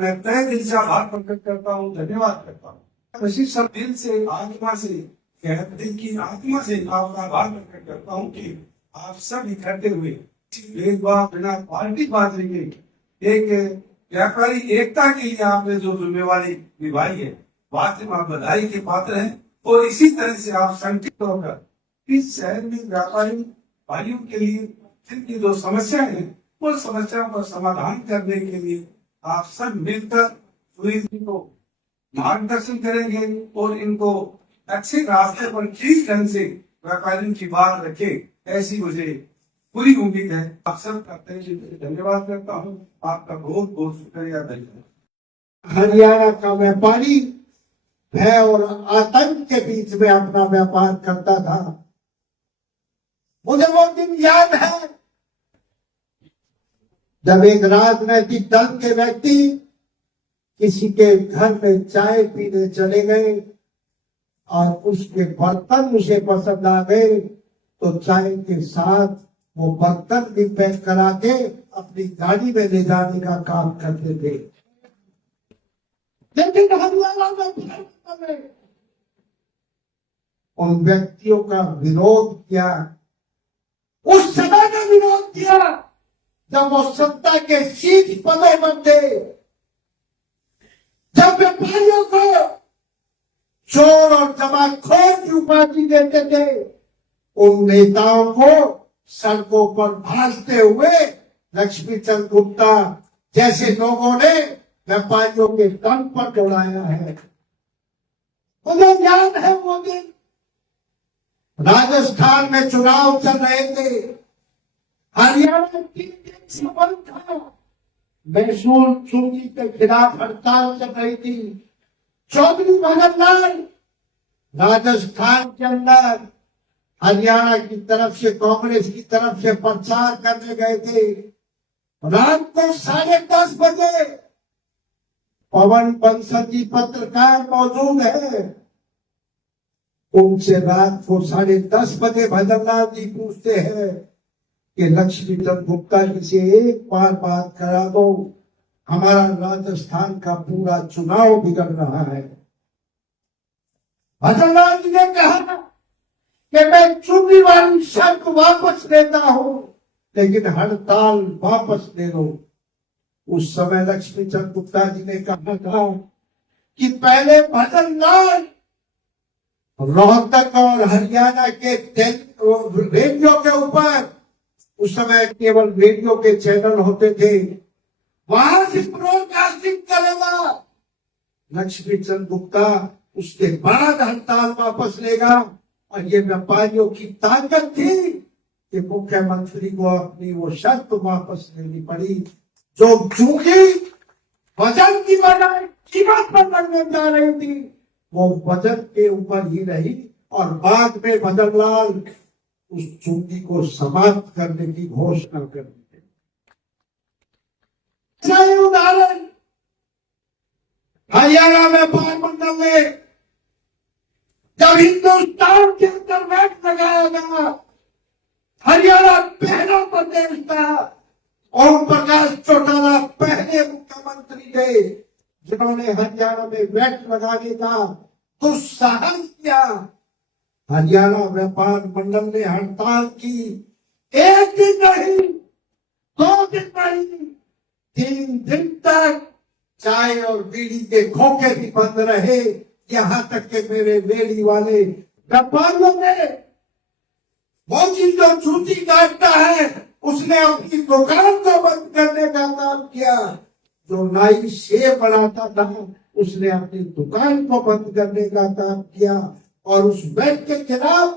मैं तहे दिल से आभार प्रकट करता हूँ, धन्यवाद करता हूँ। सब दिल से, आत्मा से, दिल की आत्मा से आपका आभार प्रकट करता हूँ कि आप सब इकट्ठे हुए भेदभाव बिना पार्टी बात रही एक व्यापारी एकता के लिए आपने जो जिम्मेवारी निभाई है, वास्तव में आप बधाई के पात्र हैं। और इसी तरह से आप संगठित होकर इस शहर में व्यापारी भाइयों के लिए जिनकी जो समस्या है उन समस्याओं का समाधान करने के लिए आप सब मिलकर को मार्गदर्शन करेंगे और इनको अच्छे रास्ते पर ठीक ढंग से व्यापारियों की बात रखे, ऐसी मुझे पूरी उम्मीद है। आप सब का धन्यवाद करता हूँ, आपका बहुत बहुत शुक्रिया। धन्यवाद। हरियाणा का व्यापारी भय और आतंक के बीच में अपना व्यापार करता था। मुझे वो दिन याद है जब एक राजनैतिक दल के व्यक्ति किसी के घर में चाय पीने चले गए और उसके बर्तन उसे पसंद आ गए तो चाय के साथ वो बर्तन भी पैक करा के अपनी गाड़ी में ले जाने का काम करते थे। लेकिन हरियाणा में उन व्यक्तियों का विरोध किया उस समय में विरोध किया जब वो सत्ता के शीर्ष पदों पर थे, जब व्यापारियों को चोर और जमाखोर की उपाधि देते थे, उन नेताओं को सड़कों पर भाजते हुए लक्ष्मीचंद गुप्ता जैसे लोगों ने व्यापारियों के दम पर दौड़ाया है। मुझे याद है वो दिन राजस्थान में चुनाव चल रहे थे, हरियाणा 3 दिन से बंद था, महसूल चोरी के खिलाफ हड़ताल चल रही थी। चौधरी भगत लाल राजस्थान के अंदर हरियाणा की तरफ से, कांग्रेस की तरफ से प्रचार करने गए थे। रात को 10:30 बजे पवन बंसल जी पत्रकार मौजूद है, उनसे रात को 10:30 बजे भजनलाल जी पूछते हैं कि लक्ष्मीचंद गुप्ता जी से एक बार बात करा दो, हमारा राजस्थान का पूरा चुनाव बिगड़ रहा है। भजनलाल जी ने कहा कि मैं चुनी वाली शर्त वापस लेता हूं, लेकिन हड़ताल वापस ले लो। उस समय लक्ष्मीचंद गुप्ता जी ने कहा था कि पहले भजनलाल रोहतक और हरियाणा के रेडियो के ऊपर, उस समय केवल रेडियो के चैनल होते थे, वहां से ब्रॉडकास्टिंग करेगा। लक्ष्मीचंद गुप्ता उसके बाद हड़ताल वापस लेगा। और ये व्यापारियों की ताकत थी कि मुख्यमंत्री को अपनी वो शर्त वापस लेनी पड़ी, जो चूंकि वजन की बजाय कीमत पर लगने जा रही थी, वो वजन के ऊपर ही रही। और बाद में भजनलाल उस चूंकि को समाप्त करने की घोषणा कर दी। सही उदाहरण हरियाणा व्यापार मंडल में जब हिंदुस्तान के अंदर वैट लगाया गया, हरियाणा पहला प्रदेश था। ओम प्रकाश चौटाला पहले मुख्यमंत्री थे जिन्होंने हरियाणा में वैट लगाने का दुस्साहस किया। हरियाणा व्यापार मंडल ने हड़ताल की, 1 दिन नहीं, 2 दिन नहीं, 3 दिन तक चाय और बीड़ी के खोखे भी बंद रहे। यहां तक के मेरे रेडी वाले व्यापारियों ने, वो चीज जो जूती काटता है, उसने अपनी दुकान को बंद करने का काम किया। जो नाई सेब बनाता था, उसने अपनी दुकान को बंद करने का काम किया। और उस वैट के खिलाफ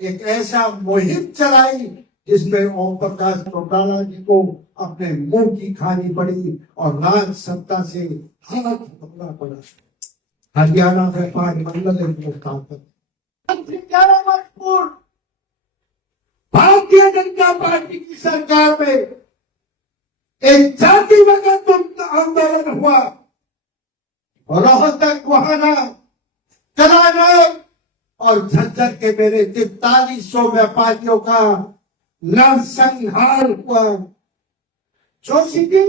एक ऐसा मुहिम चलाई जिसमें ओम प्रकाश चौटाला जी को अपने मुंह की खानी पड़ी और राज सत्ता से हाथ धोना पड़ा। हरियाणा व्यापार मंडल मजबूर भारतीय जनता पार्टी की सरकार में एक जातिगत आंदोलन हुआ। रोहतक, गोहाना, करारगढ़ और झज्जर के मेरे 4300 व्यापारियों का नरसंहार हुआ। जोशी जी,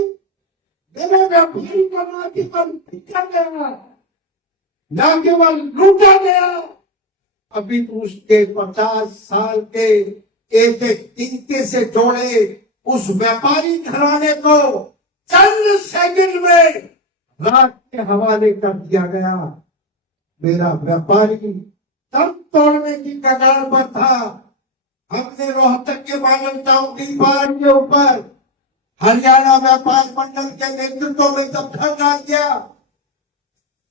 मेरे व्यापारी का न केवल पीटा गया, न केवल लूटा गया, अभी तो उसके 50 साल के एक टीके से जोड़े उस व्यापारी घराने को चंद सेकंड में रात के हवाले कर दिया गया। मेरा व्यापारी दम तोड़ने की कगार पर था। हमने रोहतक के मानवताओं की पार के ऊपर हरियाणा व्यापार मंडल के नेतृत्व में जब धरना किया,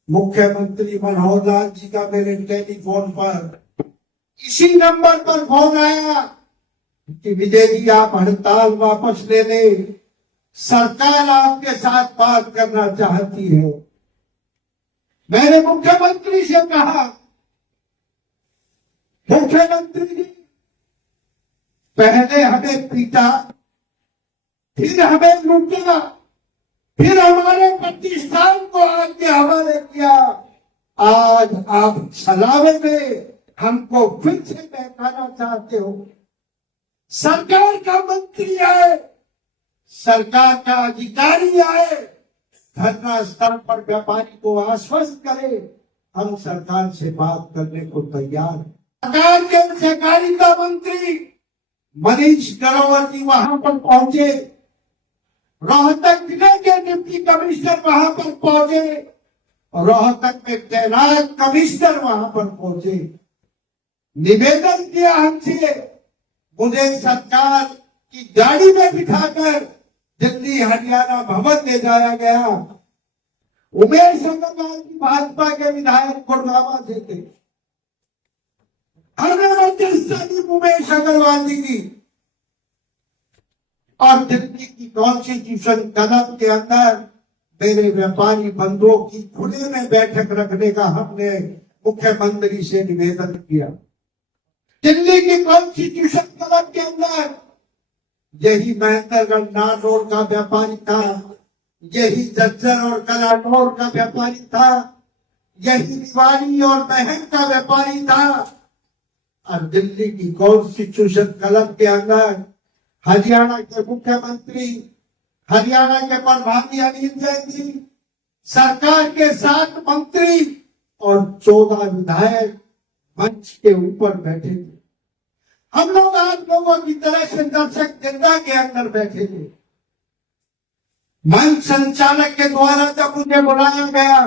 मुख्यमंत्री मनोहर लाल जी का मेरे टेलीफोन पर इसी नंबर पर फोन आया कि विजय जी, आप हड़ताल वापस ले लें, सरकार आपके साथ बात करना चाहती है। मैंने मुख्यमंत्री से कहा, मुख्यमंत्री जी, पहले हमें पीटा, फिर हमें लूटा, फिर हमारे प्रतिष्ठान को आपके हवाले किया, आज आप छलावे में हमको फिर से बहकाना चाहते हो। सरकार का मंत्री आए, सरकार का अधिकारी आए, धरना स्थल पर व्यापारी को आश्वस्त करे, हम सरकार से बात करने को तैयार हैं। सरकार के सहकारिता मंत्री मनीष ग्रोवर जी वहां पर पहुंचे, रोहतक जिले के डिप्टी कमिश्नर वहां पर पहुंचे, रोहतक में तैनात कमिश्नर वहां पर पहुंचे, निवेदन किया हमसे, मुझे सरकार की गाड़ी में बिठाकर दिल्ली हरियाणा भवन ले जाया गया। उमेश अग्रवाल जी भाजपा के विधायक गुड़गावा से थे, हमने मध्यस्थता उमेश अग्रवाल जी की, और दिल्ली की कॉन्स्टिट्यूशन कदम के अंदर मेरे व्यापारी बंधुओं की खुले में बैठक रखने का हमने मुख्यमंत्री से निवेदन किया। दिल्ली की कॉन्स्टिट्यूशन कदम के अंदर यही महेंद्रगढ़ नारनौल का व्यापारी था, यही जज्जर और कलानौर का व्यापारी था, यही निवाड़ी और महम का व्यापारी था। और दिल्ली की कॉन्स्टिट्यूशन कलम के अंदर हरियाणा के मुख्यमंत्री, हरियाणा के प्रधानी अनिल जैन जी, सरकार के 7 मंत्री और 14 विधायक मंच के ऊपर बैठे थे। हम लोग आप लोगों की तरह से दर्शक जनता के अंदर बैठे थे। मंच संचालक के द्वारा जब मुझे बुलाया गया,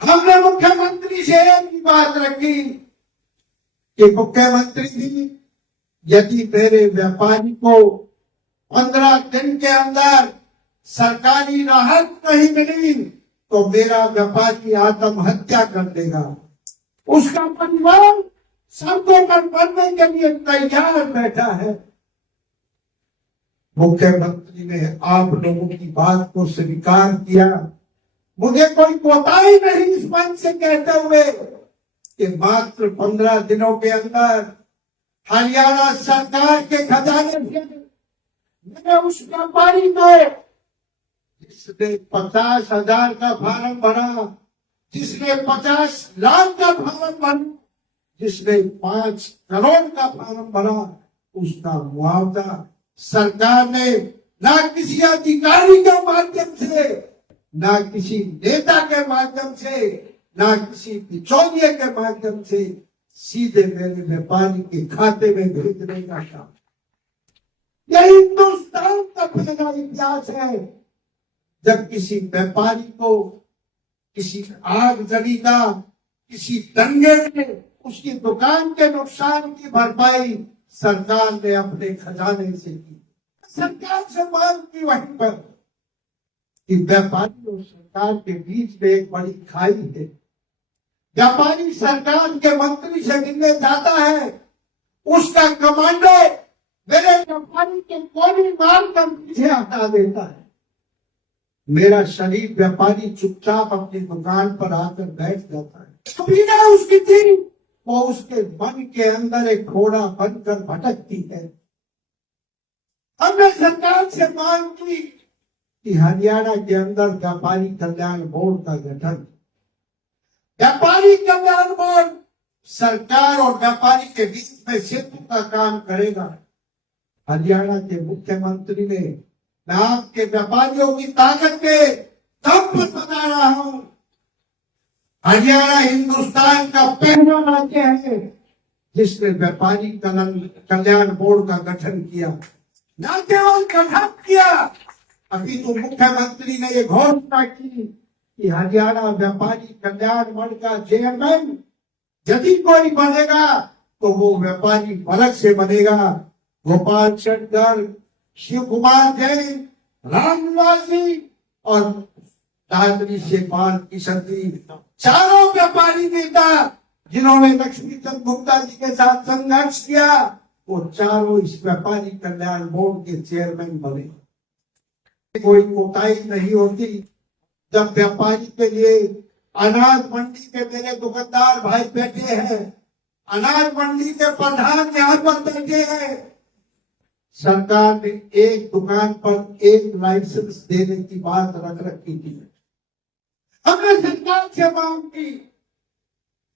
हमने मुख्यमंत्री से एक बात रखी कि मुख्यमंत्री जी, यदि मेरे व्यापारी को 15 दिन के अंदर सरकारी राहत नहीं मिली तो मेरा व्यापारी आत्महत्या कर देगा। उसका परिवार सबको बनने के लिए तैयार बैठा है। मुख्यमंत्री ने आप लोगों की बात को स्वीकार किया। मुझे कोई कोताही नहीं इस मंच से कहते हुए कि मात्र 15 दिनों के अंदर हरियाणा सरकार के खजाने से मैंने उस व्यापारी को, जिसने 50,000 का फार्म भरा, जिसने 50 लाख का फार्म भरा, जिसने 5 करोड़ का फार्म भरा, उसका मुआवजा सरकार ने ना किसी अधिकारी के माध्यम से, ना किसी नेता के माध्यम से, ना किसी बिचौलिए के माध्यम से सीधे मेरे व्यापारी के खाते में भेजने का काम। यह हिंदुस्तान का पहला इतिहास है जब किसी व्यापारी को किसी आगजनी का, किसी दंगे में उसकी दुकान के नुकसान की भरपाई सरकार ने अपने खजाने से की। सरकार से मांग की वहीं पर कि व्यापारी और सरकार के बीच में एक बड़ी खाई है। व्यापारी सरकार के मंत्री से मिलने जाता है, उसका कमांडर मेरे व्यापारी के गोली मारकर पीछे हटा देता है। मेरा शरीफ व्यापारी चुपचाप अपनी दुकान पर आकर बैठ जाता है। पीड़ा उसकी थी, वो उसके मन के अंदर एक घोड़ा बनकर भटकती है। हमने सरकार से मांग की कि हरियाणा के अंदर व्यापारी कल्याण बोर्ड का गठन। व्यापारी कल्याण बोर्ड सरकार और व्यापारी के बीच में सेतु का काम करेगा। हरियाणा के मुख्यमंत्री ने, मैं आपके व्यापारियों की ताकत के दम पर बता रहा हूं, हरियाणा हिंदुस्तान का पहला राज्य है जिसने व्यापारी कल्याण बोर्ड का गठन किया। न केवल गठन किया, अभी तो मुख्यमंत्री ने ये घोषणा की कि हरियाणा व्यापारी कल्याण बोर्ड का चेयरमैन यदि कोई बनेगा तो वो व्यापारी वर्ग से बनेगा। गोपाल शेट्टर, शिव कुमार जैन, रामनिवास जी और दादरी शेखपाल किशन जी, चारों व्यापारी नेता जिन्होंने लक्ष्मीचंद गुप्ता जी के साथ संघर्ष किया, वो चारों इस व्यापारी कल्याण बोर्ड के चेयरमैन बने। कोई कोताही नहीं होती। जब व्यापारी के लिए अनाज मंडी के मेरे दुकानदार भाई बैठे हैं, अनाज मंडी के प्रधान यहाँ पर बैठे हैं, सरकार ने एक दुकान पर एक लाइसेंस देने की बात रख रखी थी। हमने सरकार से मांग की।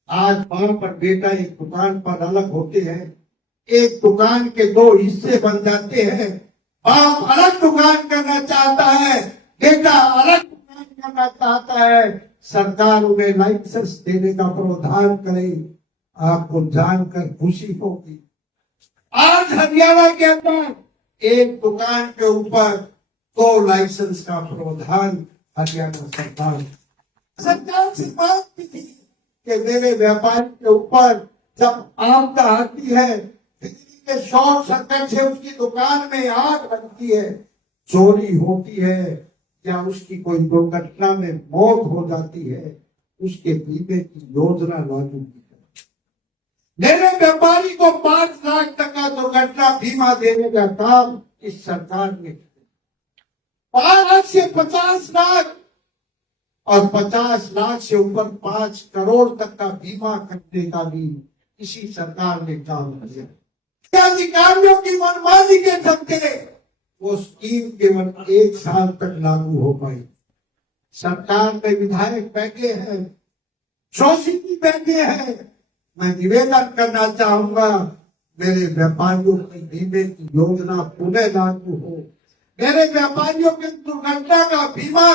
आज वहां पर बेटा एक दुकान पर अलग होते हैं, एक दुकान के 2 हिस्से बन जाते हैं। बाप अलग दुकान करना चाहता है, बेटा अलग दुकान करना चाहता है। सरकार उन्हें लाइसेंस देने का प्रावधान करे। आपको जानकर खुशी होगी आज हरियाणा के अंदर एक दुकान के ऊपर 2 लाइसेंस का प्रावधान हरियाणा सरकार से मांग की थी कि मेरे व्यापारी के ऊपर जब आपदा आती है, बिजली के शॉर्ट सर्किट से उसकी दुकान में आग लगती है, चोरी होती है या उसकी कोई दुर्घटना में मौत हो जाती है, उसके बीमे की योजना लागू की है। मेरे व्यापारी को 5 लाख तक का दुर्घटना बीमा देने का काम इस सरकार ने किया। 5 लाख से 50 लाख और 50 लाख से ऊपर 5 करोड़ तक का बीमा करने का भी इसी सरकार ने काम किया। अधिकारियों की मनमानी के चलते वो स्कीम केवल 1 साल तक लागू हो पाई। सरकार में विधायक बैठे हैं, ट्रस्टी बैठे हैं। मैं निवेदन करना चाहूंगा, मेरे व्यापारियों की बीमे की योजना पुनः लागू हो। मेरे व्यापारियों के दुर्घटना का बीमा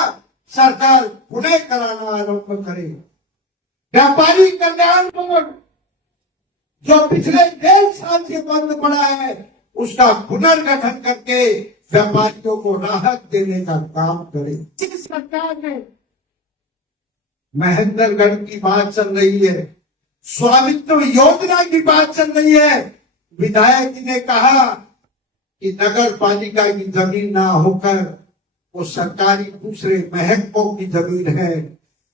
सरकार पुनः कराना आरंभ करे। व्यापारी कल्याण बोर्ड जो पिछले 1.5 साल से बंद पड़ा है, उसका पुनर्गठन करके व्यापारियों को राहत देने का काम करे। इस सरकार ने महेंद्रगढ़ की बात चल रही है, स्वामित्व योजना की बात चल रही है। विधायक जी ने कहा कि नगर पालिका की जमीन ना होकर वो सरकारी दूसरे महकमों की जमीन है।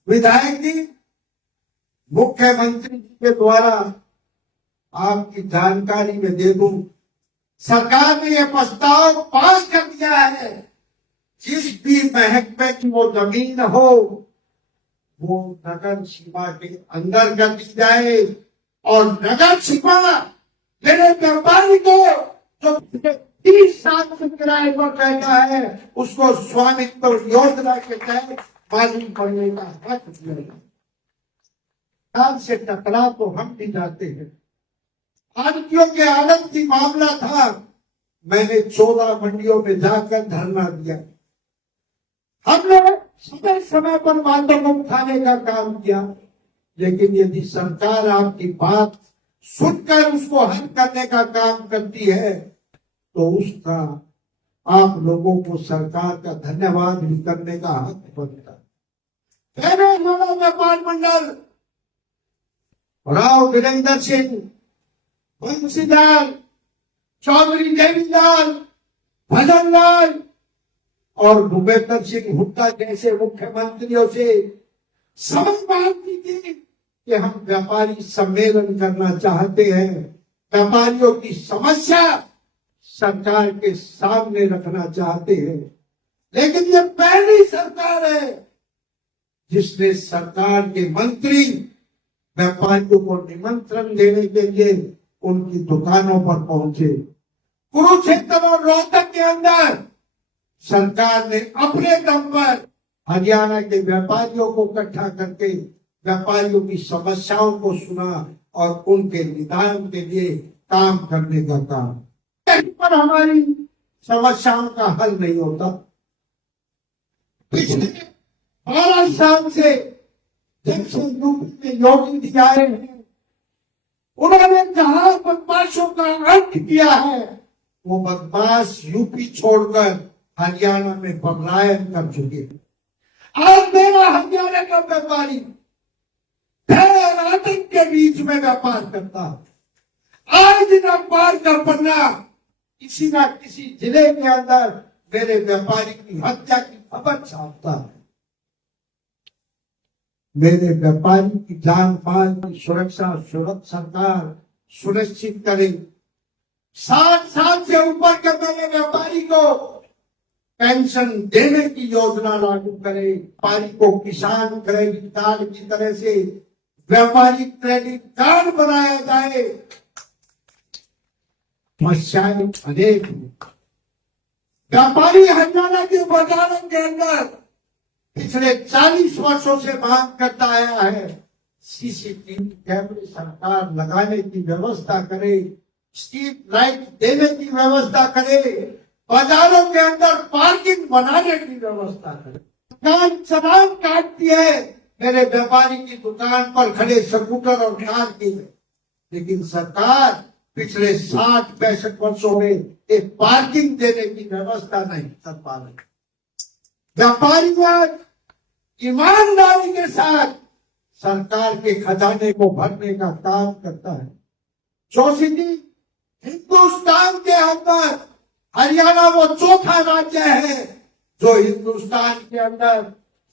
विधायक जी, मुख्यमंत्री जी के द्वारा आपकी जानकारी में दे दूं, सरकार ने यह प्रस्ताव पास कर दिया है, जिस भी महकमे की वो जमीन हो वो नगर सीमा के अंदर कर दी जाए और नगर सीमा मेरे व्यापारी को जो 30 साल से किराए पर रहता है उसको स्वामित्व योजना के तहत मालूम पड़ने का हक मिलेगा। काम से टकरा तो हम भी जाते हैं। आड़तियों के आनंद की मामला था, मैंने 14 मंडियों में जाकर धरना दिया। हमने समय समय पर मांगों उठाने का काम किया, लेकिन यदि सरकार आपकी बात सुनकर उसको हल करने का काम करती है तो उसका आप लोगों को सरकार का धन्यवाद भी करने का हक बनता है। मेरे व्यापार मंडल राव वीरेंद्र सिंह, बंसीलाल, चौधरी देवीलाल, भजनलाल और भूपेंद्र सिंह हुड्डा जैसे मुख्यमंत्रियों से समझ बात की थी कि हम व्यापारी सम्मेलन करना चाहते हैं, व्यापारियों की समस्या सरकार के सामने रखना चाहते हैं। लेकिन ये पहली सरकार है जिसने सरकार के मंत्री व्यापारियों को निमंत्रण देने के लिए उनकी दुकानों पर पहुंचे। कुरुक्षेत्र और रोहतक के अंदर सरकार ने अपने दम पर हरियाणा के व्यापारियों को इकट्ठा करके व्यापारियों की समस्याओं को सुना और उनके निदान के लिए काम करने का काम। कहीं पर हमारी समस्याओं का हल नहीं होता। पिछले 12 साल से जब से यूपी में योगी जी आए हैं, उन्होंने जहां बदमाशों का अंत किया है, वो बदमाश यूपी छोड़कर हरियाणा में पलायन कर चुके हैं। आज मेरा हरियाणा का व्यापारी भय और आतंक के बीच में व्यापार करता है। आज दिन अखबार का पन्ना किसी न किसी जिले के अंदर मेरे व्यापारी की हत्या की खबर छापता है। मेरे व्यापारी की जान माल की सुरक्षा सरकार सुनिश्चित करे। 60 साल से ऊपर के मेरे व्यापारी को पेंशन देने की योजना लागू करे। व्यापारी को किसान क्रेडिट कार्ड की तरह से व्यापारी क्रेडिट कार्ड बनाया जाए। समस्याएं अनेक व्यापारी हरियाणा के बाजारों के अंदर पिछले 40 वर्षों से मांग करता आया है। सीसीटीवी कैमरे सरकार लगाने की व्यवस्था करे, स्ट्रीट लाइट देने की व्यवस्था करे, बाजारों के अंदर पार्किंग बनाने की व्यवस्था करे। सरकार चालान काटती है मेरे व्यापारी की दुकान पर खड़े स्कूटर और कार के, लेकिन सरकार पिछले 60-65 वर्षों में एक पार्किंग देने की व्यवस्था नहीं कर पा रहे। व्यापारी आज ईमानदारी के साथ सरकार के खजाने को भरने का काम करता है। जोशी जी, हिंदुस्तान के अंदर हरियाणा वो चौथा राज्य है जो हिंदुस्तान के अंदर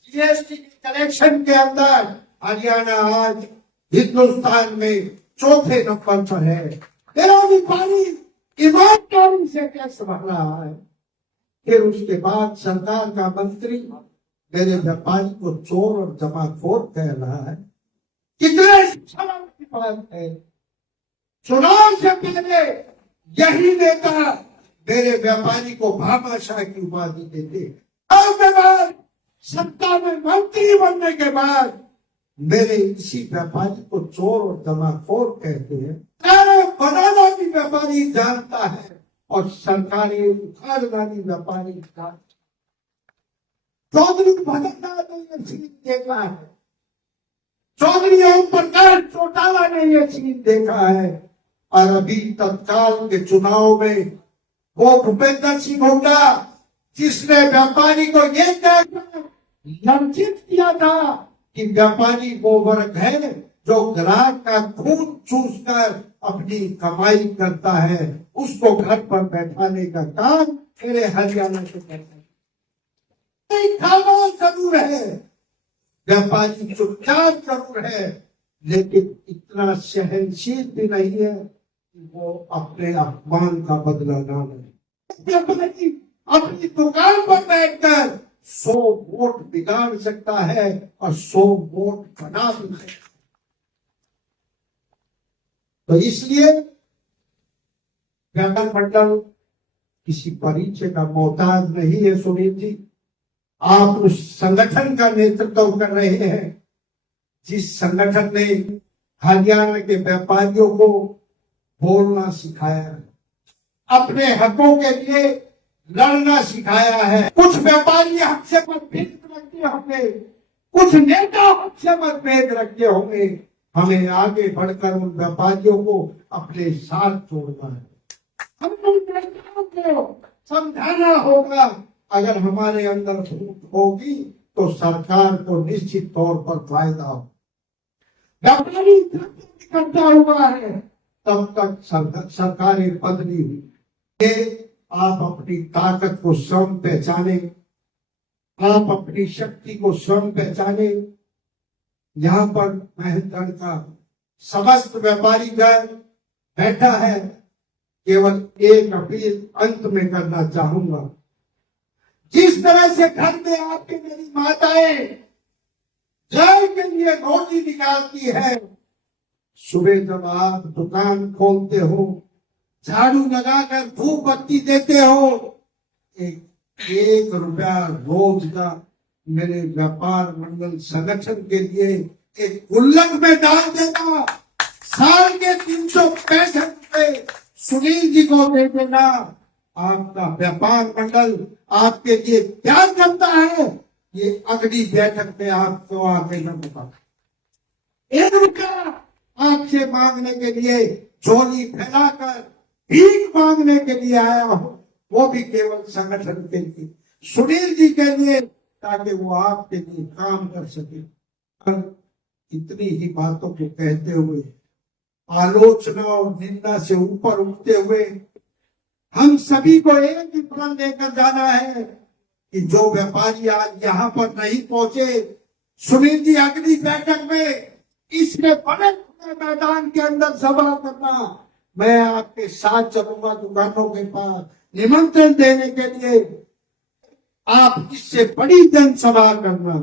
जीएसटी के कलेक्शन के अंदर हरियाणा आज हिंदुस्तान में चौथे नंबर पर है। तेरा भी पानी ईमानदारी से कैसे भर रहा है। फिर उसके बाद सरकार का मंत्री मेरे व्यापारी को चोर और जमाखोर कह रहा है। कितने सवाल की बात है। चुनाव से पहले यही नेता मेरे व्यापारी को भामाशाह की उपाधि देते, के बाद सत्ता में मंत्री बनने के बाद मेरे इसी व्यापारी को चोर और जमाखोर कहते हैं। बनाना भी व्यापारी जानता है और सरकारी उखाड़ना भी व्यापारी जानता है। चौधरी भगतनाथ ने ये सीन देखा है, चौधरी ओम प्रकाश चौटाला ने ये सीन देखा है। और अभी तत्काल के चुनाव में वो भूपेंद्र सिंह हुड्डा जिसने व्यापारी को ये कहकर लंचित किया था कि व्यापारी वो वर्ग है जो ग्राहक का खून चूसकर अपनी कमाई करता है, उसको घर पर बैठाने का काम मेरे हरियाणा से करता है। खामोश जरूर है, व्यापारी चुपचाप जरूर है, लेकिन इतना सहनशील भी नहीं है कि वो अपने अपमान का बदला ना ले। व्यापारी अपनी दुकान पर बैठकर 100 वोट बिगाड़ सकता है और 100 वोट बना भी सकता है। तो इसलिए व्यापार मंडल किसी परिचय का मोहताज नहीं है। सुनील जी, आप उस संगठन का नेतृत्व कर रहे हैं जिस संगठन ने हरियाणा के व्यापारियों को बोलना सिखाया है, अपने हकों के लिए लड़ना सिखाया है। कुछ व्यापारी हमसे मतभेद रखते होंगे, कुछ नेता हमसे मतभेद रखते होंगे, हमें आगे बढ़कर उन व्यापारियों को अपने साथ जोड़ना है। हमें उन नेताओं को समझाना होगा। अगर हमारे अंदर फूट होगी तो सरकार को निश्चित तौर पर फायदा हो। व्यापारी इकट्ठा हुआ है तब तक सरकारें बदली हुई। आप अपनी ताकत को स्वयं पहचाने, आप अपनी शक्ति को स्वयं पहचाने। यहाँ पर महेंद्र का समस्त व्यापारी गण बैठा है। केवल एक अपील अंत में करना चाहूंगा। जिस तरह से घर में आपकी मेरी माताएं जल के लिए रोटी निकालती है, सुबह जब आप दुकान खोलते हो, झाड़ू लगाकर धूप बत्ती देते हो, एक रुपया रोज का मेरे व्यापार मंडल संगठन के लिए एक गुल्लक में डाल देना, साल के 365 रुपए सुनील जी को दे देना। आपका व्यापार मंडल आपके लिए क्या करता है, ये अगली बैठक में आपको आगे न बता। एक रुपया आपसे मांगने के लिए झोली फैलाकर भीख मांगने के लिए आया हो, वो भी केवल संगठन के लिए, सुनील जी के लिए, ताकि वो आपके लिए काम कर सके। इतनी ही बातों को कहते हुए, आलोचना और निंदा से ऊपर उठते हुए, हम सभी को एक ही प्रण लेकर जाना है कि जो व्यापारी आज यहाँ पर नहीं पहुंचे, सुनील जी अगली बैठक में इसके बड़े मैदान के अंदर सभा करना, मैं आपके साथ चलूंगा दुकानों के पास निमंत्रण देने के लिए। आप इससे बड़ी जनसभा करना।